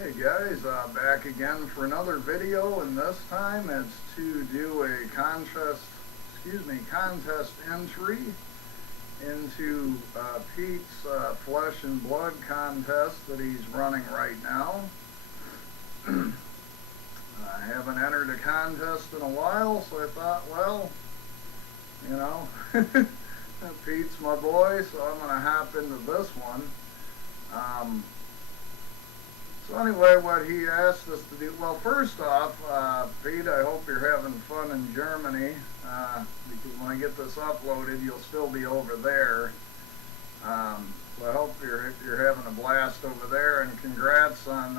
Hey guys, back again for another video, and this time it's to do a contest entry into Pete's Flesh and Blood contest that he's running right now. I haven't entered a contest in a while, so I thought, well, you know, Pete's my boy, so I'm going to hop into this one. So anyway, what he asked us to do, well, first off, Pete, I hope you're having fun in Germany, because when I get this uploaded, you'll still be over there. So I hope you're having a blast over there, and congrats on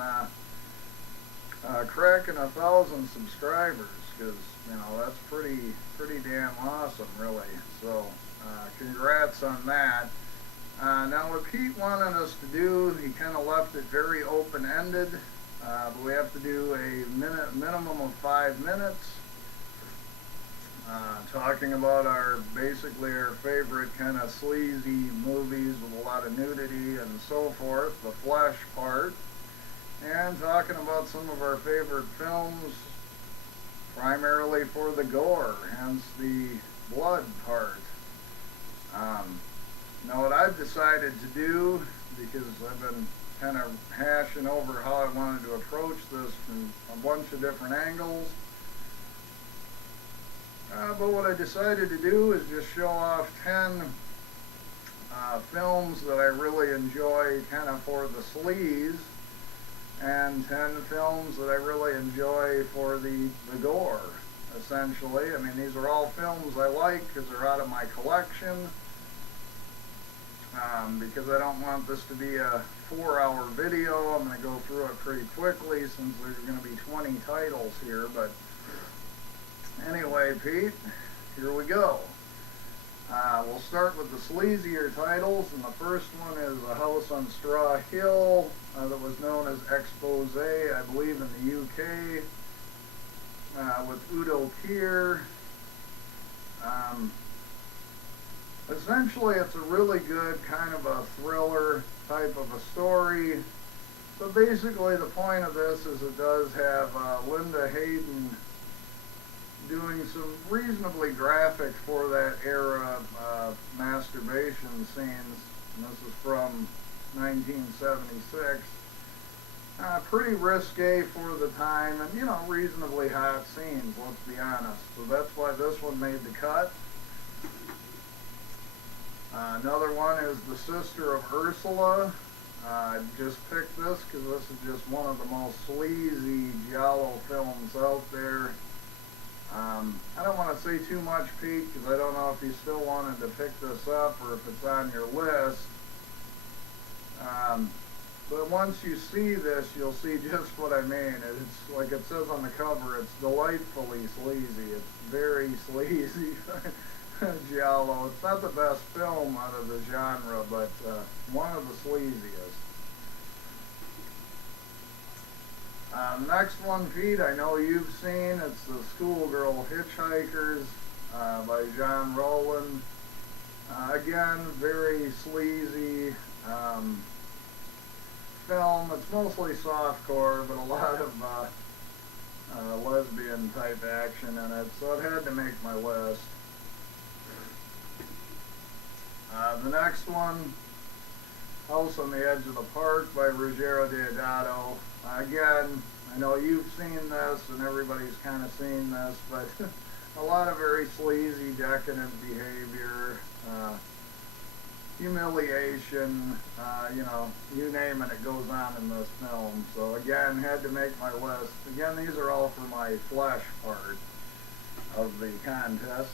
cracking 1,000 subscribers, because, you know, that's pretty damn awesome, really. So congrats on that. Now what Pete wanted us to do, he kind of left it very open-ended, but we have to do a minimum of 5 minutes, talking about basically our favorite kind of sleazy movies with a lot of nudity and so forth, the flesh part, and talking about some of our favorite films, primarily for the gore, hence the blood part. Now what I've decided to do, because I've been kind of hashing over how I wanted to approach this from a bunch of different angles, but what I decided to do is just show off 10 films that I really enjoy kind of for the sleaze, and 10 films that I really enjoy for the gore, essentially. I mean, these are all films I like because they're out of my collection. Because I don't want this to be a 4-hour video. I'm going to go through it pretty quickly since there's going to be 20 titles here. But anyway, Pete, here we go. We'll start with the sleazier titles, and the first one is A House on Straw Hill, that was known as Expose, I believe, in the UK, with Udo Kier. Essentially, it's a really good kind of a thriller type of a story. But basically, the point of this is it does have Linda Hayden doing some reasonably graphic for that era masturbation scenes. And this is from 1976. Pretty risque for the time, and, you know, reasonably hot scenes, let's be honest. So that's why this one made the cut. Another one is The Sister of Ursula. I just picked this because this is just one of the most sleazy giallo films out there. I don't want to say too much, Pete, because I don't know if you still wanted to pick this up or if it's on your list. But once you see this, you'll see just what I mean. It's like it says on the cover, it's delightfully sleazy. It's very sleazy. Giallo. It's not the best film out of the genre, but one of the sleaziest. Next one, Pete, I know you've seen. It's The Schoolgirl Hitchhikers by Jean Rollin. Again, very sleazy film. It's mostly softcore, but a lot of lesbian type action in it, so it had to make my list. The next one, House on the Edge of the Park by Ruggero Deodato. Again, I know you've seen this and everybody's kind of seen this, but a lot of very sleazy, decadent behavior, humiliation, you know, you name it, it goes on in this film. So again, had to make my list. Again, these are all for my flesh part of the contest.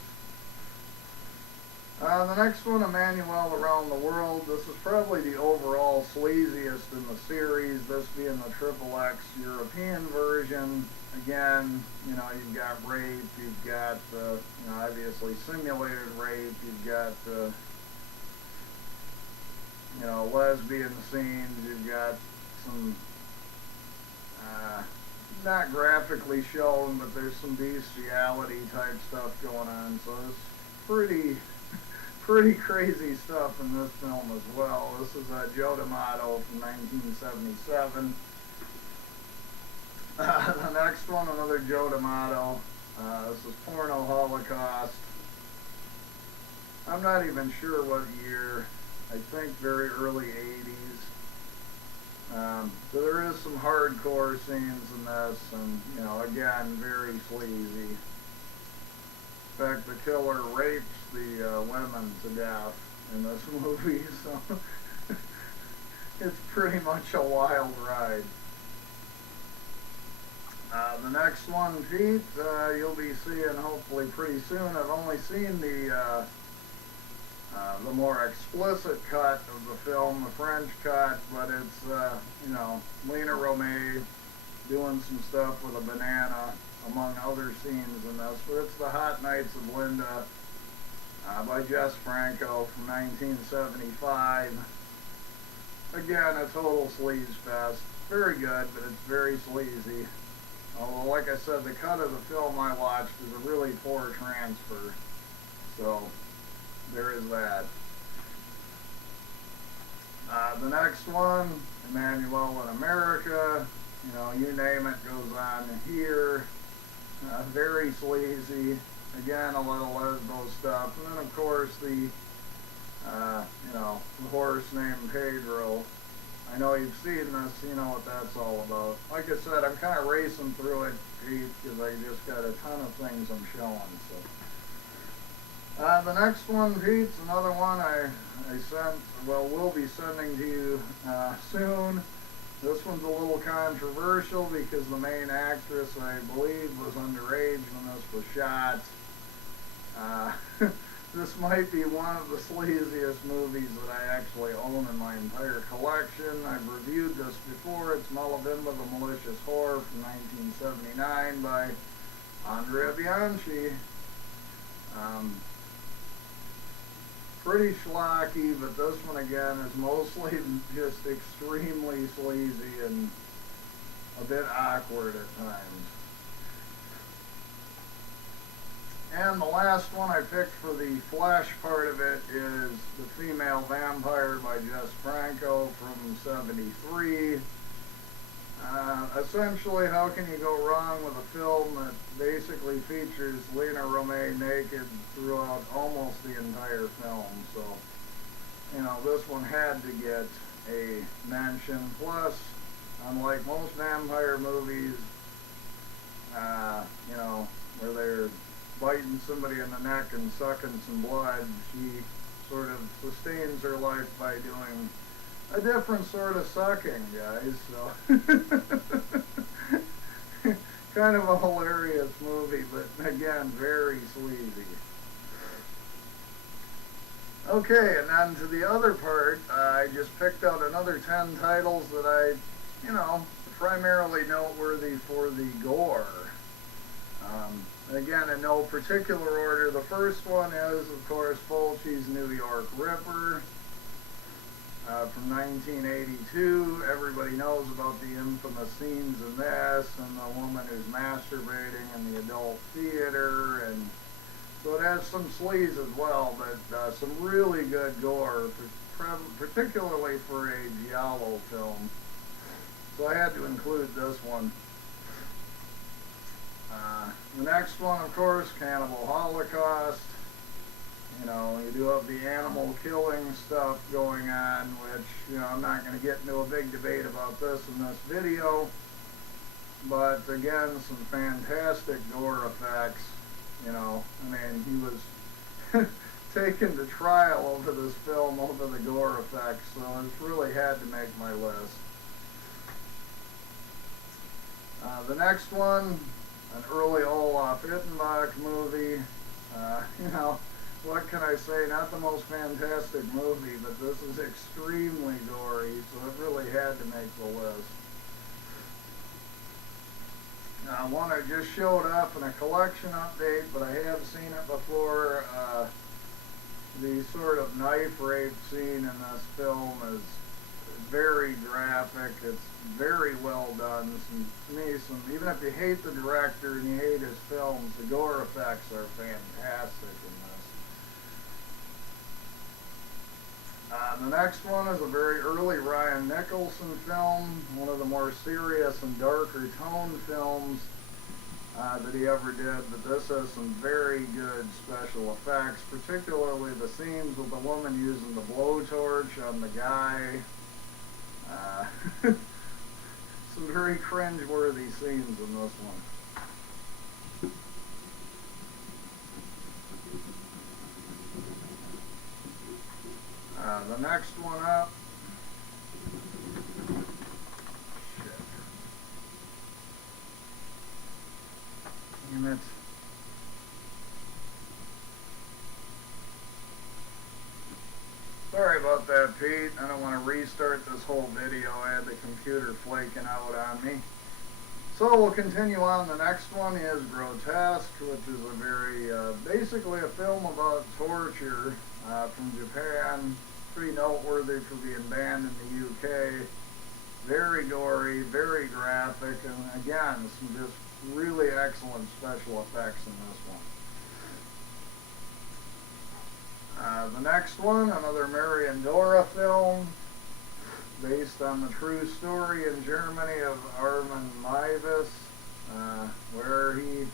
The next one, Emmanuel Around the World. This is probably the overall sleaziest in the series, this being the XXX European version. Again, you know, you've got rape, you've got, you know, obviously simulated rape, you've got, you know, lesbian scenes, you've got some, not graphically shown, but there's some bestiality type stuff going on, so it's pretty crazy stuff in this film as well. This is Joe D'Amato from 1977. The next one, another Joe D'Amato. This is Porno Holocaust. I'm not even sure what year. I think very early 80s. So there is some hardcore scenes in this, and, you know, again, very sleazy. In fact, the killer rapes the women to death in this movie, so it's pretty much a wild ride. The next one, Pete, you'll be seeing hopefully pretty soon. I've only seen the more explicit cut of the film, the French cut, but it's, you know, Lena Romay doing some stuff with a banana, among other scenes in this. But it's The Hot Nights of Linda by Jess Franco from 1975. Again, a total sleaze fest. Very good, but it's very sleazy. Although, like I said, the cut of the film I watched is a really poor transfer. So, there is that. The next one, Emmanuel in America. You know, you name it, goes on here. Very sleazy. Again, a little lesbo stuff. And then, of course, the, you know, the horse named Pedro. I know you've seen this, you know what that's all about. Like I said, I'm kind of racing through it, Pete, because I just got a ton of things I'm showing, so. The next one, Pete's another one I sent, well, will be sending to you soon. This one's a little controversial because the main actress, I believe, was underage when this was shot. This might be one of the sleaziest movies that I actually own in my entire collection. I've reviewed this before. It's Malabimba the Malicious Whore from 1979 by Andrea Bianchi. Pretty schlocky, but this one again is mostly just extremely sleazy and a bit awkward at times. And the last one I picked for the flesh part of it is The Female Vampire by Jess Franco from 73. Essentially, how can you go wrong with a film that basically features Lena Romay naked throughout almost the entire film? So, you know, this one had to get a mention. Plus, unlike most vampire movies, you know, where they're biting somebody in the neck and sucking some blood, she sort of sustains her life by doing a different sort of sucking, guys, so kind of a hilarious movie, but again, very sleazy. Okay, and then to the other part, I just picked out another 10 titles that I, you know, primarily noteworthy for the gore. Again, in no particular order, the first one is, of course, Fulci's New York Ripper. From 1982, everybody knows about the infamous scenes in this, and the woman who's masturbating in the adult theater, and so it has some sleaze as well, but some really good gore, particularly for a giallo film. So I had to include this one. The next one, of course, Cannibal Holocaust. You know, you do have the animal killing stuff going on, which, you know, I'm not going to get into a big debate about this in this video. But again, some fantastic gore effects. You know, I mean, he was taken to trial over this film, over the gore effects, so it's really had to make my list. The next one, an early Olaf Ittenbach movie. You know, what can I say? Not the most fantastic movie, but this is extremely gory, so it really had to make the list. One I just showed up in a collection update, but I have seen it before. The sort of knife rape scene in this film is very graphic. It's very well done. To me, even if you hate the director and you hate his films, the gore effects are fantastic in The next one is a very early Ryan Nicholson film, one of the more serious and darker tone films that he ever did, but this has some very good special effects, particularly the scenes with the woman using the blowtorch on the guy. Some very cringe-worthy scenes in this one. The next one up. Shit. Damn it. Sorry about that, Pete. I don't want to restart this whole video. I had the computer flaking out on me. So we'll continue on. The next one is Grotesque, which is a very, basically a film about torture from Japan. Pretty noteworthy for being banned in the UK. Very gory, very graphic, and again, some just really excellent special effects in this one. The next one, another Marion Dora film, based on the true story in Germany of Armin Meiwes, where he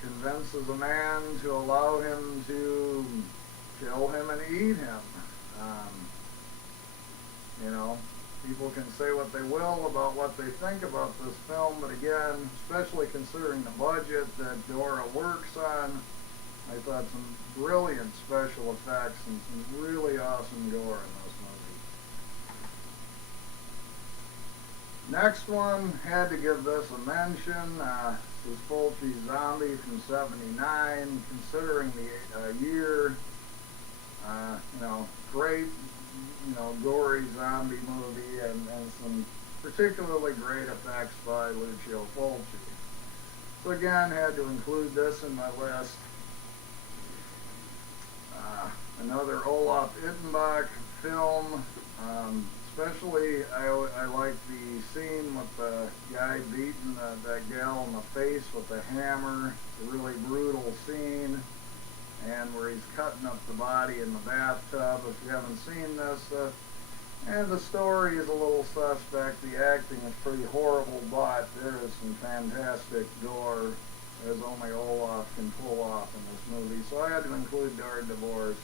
convinces a man to allow him to kill him and eat him. You know, people can say what they will about what they think about this film, but again, especially considering the budget that Dora works on, I thought some brilliant special effects and some really awesome gore in this movie. Next one, had to give this a mention. This is Fulci Zombie from '79. Considering the year, you know, great, you know, gory zombie movie and some particularly great effects by Lucio Fulci. So again, had to include this in my list. Another Olaf Ittenbach film. Especially, I like the scene with the guy beating that gal in the face with the hammer. It's a really brutal scene. And where he's cutting up the body in the bathtub. If you haven't seen this, and the story is a little suspect. The acting is pretty horrible, but there is some fantastic gore, as only Olaf can pull off in this movie. So I had to include Dark Divorce.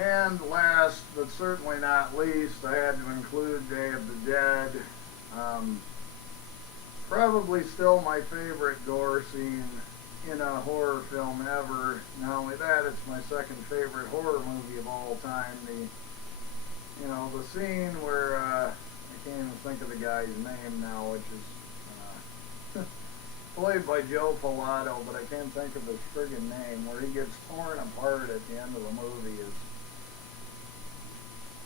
And last, but certainly not least, I had to include Day of the Dead. Probably still my favorite gore scene in a horror film ever. Not only that, it's my second favorite horror movie of all time. You know, the scene where, I can't even think of the guy's name now, which is played by Joe Pilato, but I can't think of his friggin' name, where he gets torn apart at the end of the movie.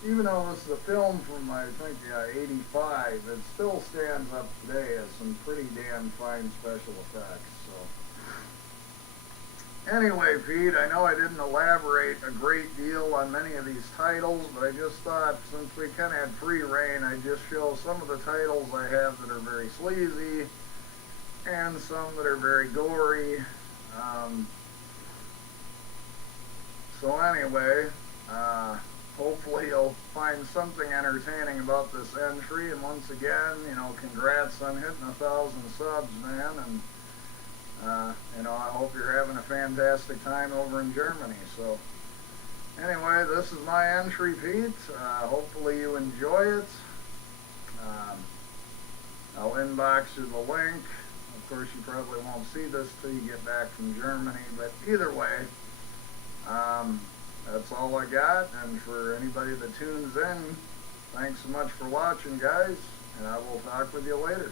Even though this is a film from, I think, 85, it still stands up today as some pretty damn fine special effects. So, anyway, Pete, I know I didn't elaborate a great deal on many of these titles, but I just thought, since we kind of had free reign, I'd just show some of the titles I have that are very sleazy, and some that are very gory. So anyway, hopefully you'll find something entertaining about this entry, and once again, you know, congrats on hitting 1,000 subs, man, and you know, I hope you're having a fantastic time over in Germany. So anyway, this is my entry, Pete. Hopefully you enjoy it. I'll inbox you the link. Of course, you probably won't see this till you get back from Germany, but either way, that's all I got. And for anybody that tunes in, thanks so much for watching, guys, and I will talk with you later.